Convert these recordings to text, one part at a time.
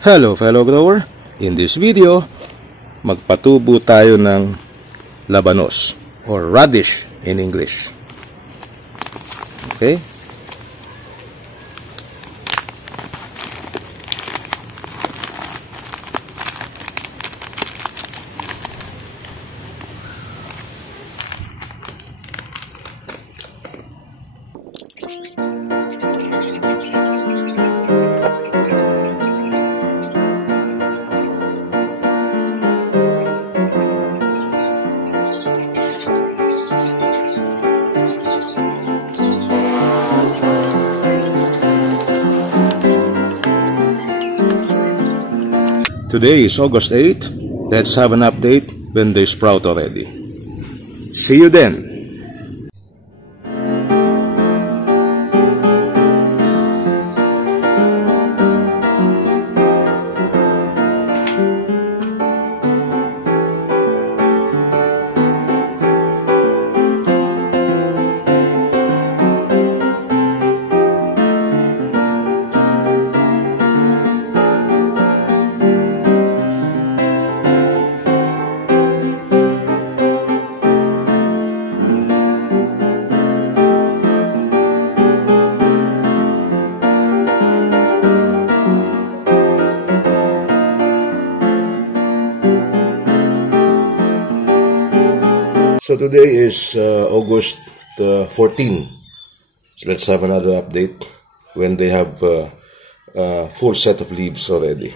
Hello fellow grower, in this video magpatubo tayo ng labanos or radish in English. Okay? Today is August 8. Let's have an update when they sprout already. See you then. So today is August 14. So let's have another update when they have a full set of leaves already.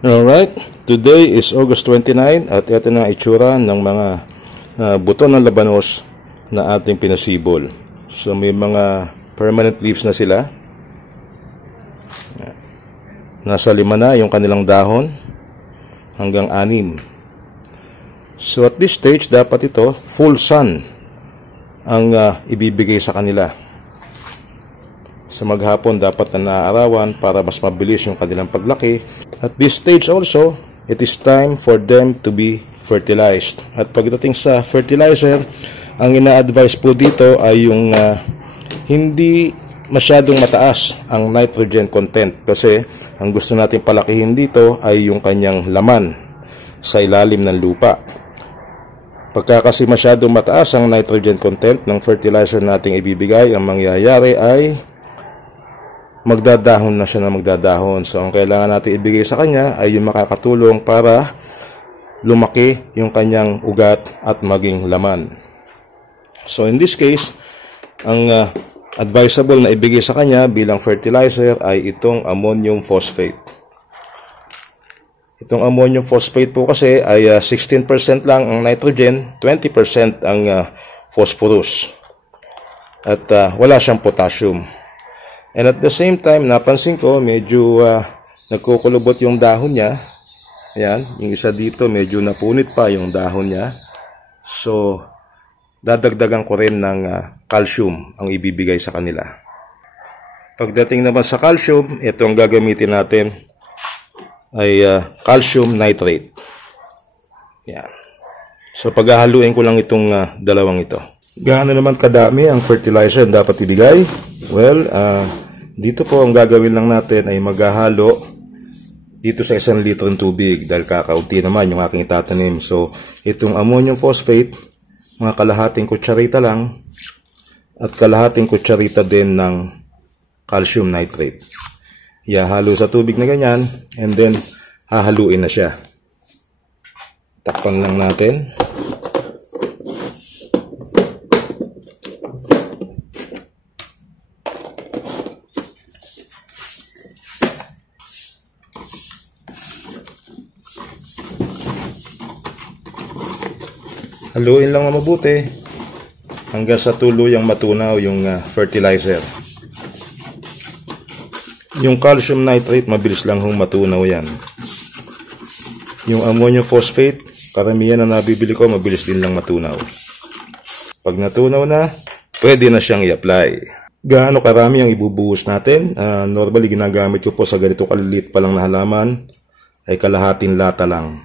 Alright, today is August 29 at ito na itsura ng mga buto ng labanos na ating pinasibol. So may mga permanent leaves na sila. Nasa 5 na yung kanilang dahon hanggang 6. So at this stage, dapat ito full sun ang ibibigay sa kanila. Sa maghapon, dapat na naaarawan para mas mabilis yung kanilang paglaki. At this stage also, it is time for them to be fertilized. At pagdating sa fertilizer, ang ina-advise po dito ay yung hindi masyadong mataas ang nitrogen content. Kasi ang gusto natin palakihin dito ay yung kanyang laman sa ilalim ng lupa. Pagka kasi masyadong mataas ang nitrogen content ng fertilizer nating ibibigay, ang mangyayari ay magdadahon na siya na magdadahon. So ang kailangan natin ibigay sa kanya ay yung makakatulong para lumaki yung kanyang ugat at maging laman. So in this case, ang advisable na ibigay sa kanya bilang fertilizer ay itong ammonium phosphate. Itong ammonium phosphate po kasi ay 16% lang ang nitrogen, 20% ang phosphorus. At wala siyang potassium. And at the same time, napansin ko, medyo nagkukulubot yung dahon niya. Ayan, yung isa dito, medyo napunit pa yung dahon niya. So, dadagdagan ko rin ng calcium ang ibibigay sa kanila. Pagdating naman sa calcium, ito ang gagamitin natin ay calcium nitrate. Yan. So paghahaluin ko lang itong dalawang ito. Gaano naman kadami ang fertilizer na dapat ibigay? Well, dito po ang gagawin lang natin ay maghahalo dito sa 1 litrong tubig dahil kakaunti naman yung aking itatanim. So itong ammonium phosphate, mga kalahating kutsarita lang at kalahating kutsarita din ng calcium nitrate. Ihahalo sa tubig na ganyan and then hahaluin na siya. Takpan lang natin. Haluin lang na mabuti hanggang sa tuluyang matunaw yung fertilizer. Yung calcium nitrate, mabilis lang hong matunaw yan. Yung ammonium phosphate, karamihan na nabibili ko, mabilis din lang matunaw. Pag natunaw na, pwede na siyang i-apply. Gaano karami ang ibubuhos natin? Normally, ginagamit ko po sa ganito kaliliit pa lang na halaman, ay kalahating lata lang.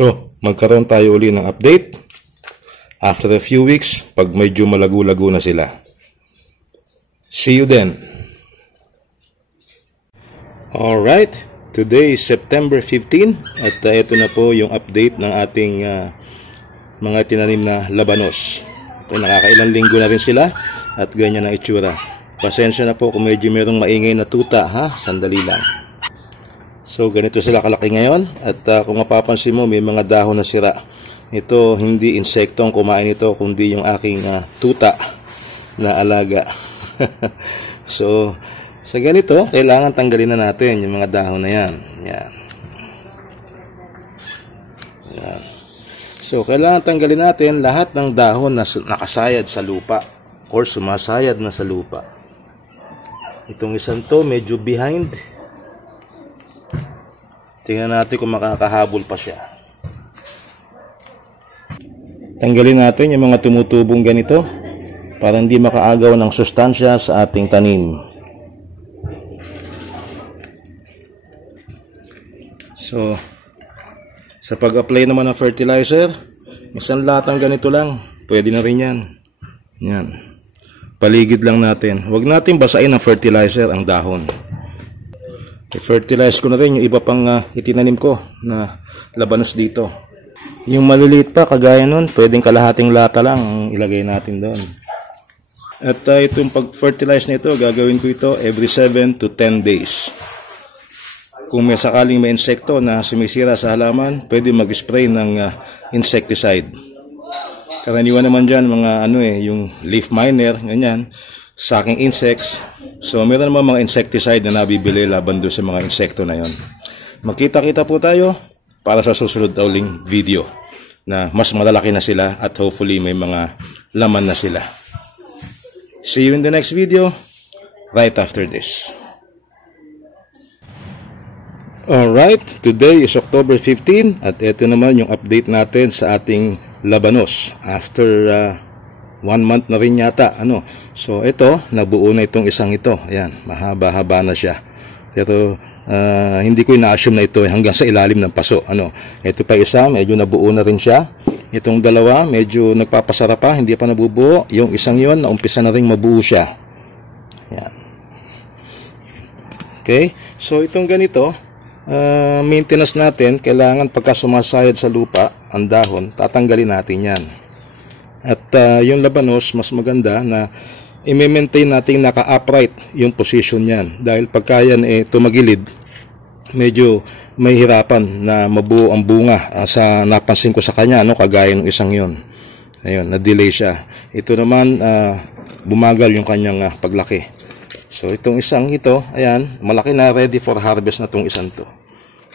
So, magkaroon tayo uli ng update after a few weeks pag medyo malago-lago na sila. See you then. Alright, today is September 15 at ito na po yung update ng ating mga tinanim na labanos. Nakakailang linggo na rin sila at ganyan ang itsura. Pasensya na po kung medyo merong maingay na tuta, ha? Sandali lang. So, ganito sila kalaki ngayon. At kung mapapansin mo, may mga dahon na sira. Ito, hindi insekto ang kumain ito, kundi yung aking tuta na alaga. So, sa ganito, kailangan tanggalin na natin yung mga dahon na yan. Yan. Yan. So, kailangan tanggalin natin lahat ng dahon na nakasayad sa lupa or sumasayad na sa lupa. Itong isang to, medyo behind. Tingnan natin kung makakahabol pa siya. Tanggalin natin yung mga tumutubong ganito para hindi makaagaw ng sustansya sa ating tanim. So, sa pag-apply naman ng fertilizer, isang latang ganito lang. Pwede na rin yan. Yan. Paligid lang natin. Huwag natin basain ng fertilizer ang dahon. I-fertilize ko na rin yung iba pang itinanim ko na labanos dito. Yung maliliit pa, kagaya nun, pwedeng kalahating lata lang ang ilagay natin doon. At itong pag-fertilize nito, gagawin ko ito every 7 to 10 days. Kung may sakaling may insekto na sumisira sa halaman, pwede mag-spray ng insecticide. Karaniwan naman dyan, mga yung leaf miner, ganyan, sucking insects. So, meron naman mga insecticide na nabibili laban doon sa mga insekto na yon. Magkita-kita po tayo para sa susunod na uling video na mas malalaki na sila at hopefully may mga laman na sila. See you in the next video right after this. Alright, today is October 15 at ito naman yung update natin sa ating labanos after 1 month na rin yata. So ito, nabuo na itong isang ito. Ayan, mahaba-haba na siya. Pero hindi ko ina-assume na ito hanggang sa ilalim ng paso. Ito pa isa, medyo nabuo na rin siya. Itong dalawa, medyo nagpapasara pa, hindi pa nabubuo. Yung isang yon, naumpisa na rin mabuo siya. Ayan. Okay, so itong ganito, maintenance natin, kailangan pagka sumasayad sa lupa ang dahon, tatanggalin natin yan. At yung labanos, mas maganda na i-maintain natin naka-upright yung position yan. Dahil pagka yan tumagilid, medyo may hirapan na mabuo ang bunga. Sa napansin ko sa kanya, kagaya ng isang yon. Ayun, na-delay siya. Ito naman, bumagal yung kanyang paglaki. So itong isang ito, ayan, malaki na, ready for harvest na itong isang to.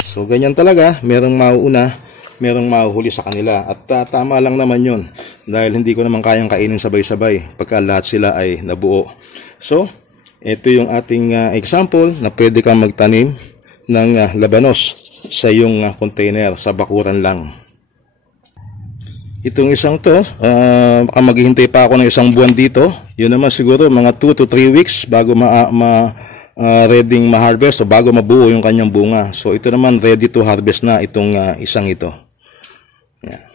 So ganyan talaga, merong mauuna, merong mahuhuli sa kanila. At tama lang naman yun. Dahil hindi ko naman kayang kainin sabay-sabay pagka lahat sila ay nabuo. So, ito yung ating example na pwede kang magtanim ng labanos sa iyong container, sa bakuran lang. Itong isang to, baka maghihintay pa ako ng isang buwan dito. Yun naman siguro mga 2 to 3 weeks bago ready ma-harvest o bago mabuo yung kanyang bunga. So, ito naman ready to harvest na itong isang ito. Yeah.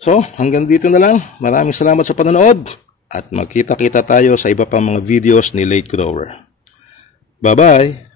So, hanggang dito na lang. Maraming salamat sa panonood at magkita-kita tayo sa iba pang mga videos ni Late Grower. Bye-bye!